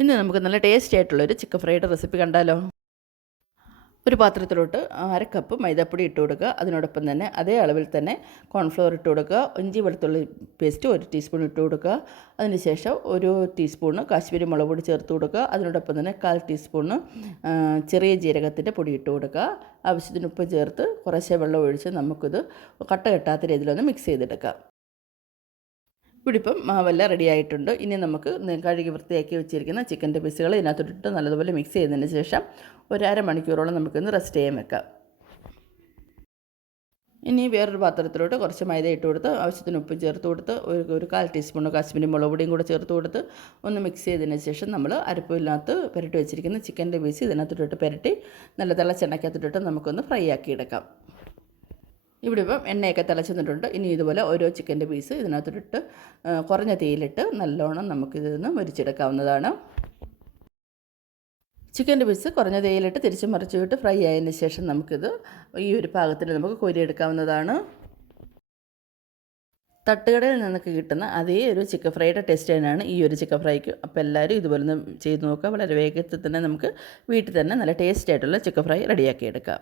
ഇനി നമുക്ക് നല്ല ടേസ്റ്റി ആയിട്ടുള്ളൊരു ചിക്കൻ ഫ്രൈയുടെ റെസിപ്പി കണ്ടാലോ. ഒരു പാത്രത്തിലോട്ട് 1/2 കപ്പ് മൈദാപ്പൊടി ഇട്ട് കൊടുക്കുക. അതിനോടൊപ്പം തന്നെ അതേ അളവിൽ തന്നെ കോൺഫ്ലവർ ഇട്ട് കൊടുക്കുക. ഇഞ്ചി വെളുത്തുള്ളി പേസ്റ്റ് 1 ടീസ്പൂൺ ഇട്ട് കൊടുക്കുക. അതിനുശേഷം 1 ടീസ്പൂണ് കാശ്മീരി മുളക് പൊടി ചേർത്ത് കൊടുക്കുക. അതിനോടൊപ്പം തന്നെ 1/4 ടീസ്പൂണ് ചെറിയ ജീരകത്തിൻ്റെ പൊടി ഇട്ട് കൊടുക്കുക. ആവശ്യത്തിന് ഉപ്പ് ചേർത്ത് കുറേശ്ശെ വെള്ളം ഒഴിച്ച് നമുക്കിത് കട്ട കെട്ടാത്ത രീതിയിലൊന്ന് മിക്സ് ചെയ്തെടുക്കാം. ഇവിടെ ഇപ്പം മാവെല്ലാം റെഡി ആയിട്ടുണ്ട്. ഇനി നമുക്ക് കഴുകി വൃത്തിയാക്കി വെച്ചിരിക്കുന്ന ചിക്കൻ്റെ പീസുകൾ ഇതിനകത്തോട്ടിട്ട് നല്ലതുപോലെ മിക്സ് ചെയ്തതിന് ശേഷം ഒരു അരമണിക്കൂറോളം നമുക്കൊന്ന് റെസ്റ്റ് ചെയ്യാൻ വെക്കാം. ഇനി വേറൊരു പാത്രത്തിലോട്ട് കുറച്ച് മൈദ ഇട്ട് കൊടുത്ത് ആവശ്യത്തിന് ഉപ്പ് ചേർത്ത് കൊടുത്ത് ഒരു 1/4 ടീസ്പൂൺ കാശ്മീരി മുളക് പൊടിയും കൂടെ ചേർത്ത് കൊടുത്ത് ഒന്ന് മിക്സ് ചെയ്തതിന് ശേഷം നമ്മൾ അരപ്പിനകത്ത് പുരട്ടി വെച്ചിരിക്കുന്ന ചിക്കൻ്റെ പീസ് ഇതിനകത്തോട്ടിട്ട് പുരട്ടി നല്ല തിളച്ചെണ്ണയ്ക്കകത്തോട്ടിട്ട് നമുക്കൊന്ന് ഫ്രൈ ആക്കി എടുക്കാം. ഇവിടെ ഇപ്പം എണ്ണയൊക്കെ തിളച്ചിട്ടുണ്ട്. ഇനി ഇതുപോലെ ഓരോ ചിക്കൻ്റെ പീസ് ഇതിനകത്തോട്ടിട്ട് കുറഞ്ഞ തീയിലിട്ട് നല്ലോണം നമുക്കിതൊന്ന് മുരിച്ചെടുക്കാവുന്നതാണ്. ചിക്കൻ്റെ പീസ് കുറഞ്ഞ തീയിലിട്ട് തിരിച്ച് മറിച്ച് വിട്ട് ഫ്രൈ ആയതിന് ശേഷം നമുക്കിത് ഈ ഒരു പാകത്തിൽ നമുക്ക് കോരിയെടുക്കാവുന്നതാണ്. തട്ടുകടയിൽ നിന്നൊക്കെ കിട്ടുന്ന അതേ ഒരു ചിക്കൻ ഫ്രൈയുടെ ടേസ്റ്റ് തന്നെയാണ് ഈ ഒരു ചിക്കൻ ഫ്രൈക്ക്. അപ്പോൾ എല്ലാവരും ഇതുപോലെ ഒന്ന് ചെയ്ത് നോക്കുക. വളരെ വേഗത്തിൽ തന്നെ നമുക്ക് വീട്ടിൽ തന്നെ നല്ല ടേസ്റ്റ് ആയിട്ടുള്ള ചിക്കൻ ഫ്രൈ റെഡിയാക്കി എടുക്കാം.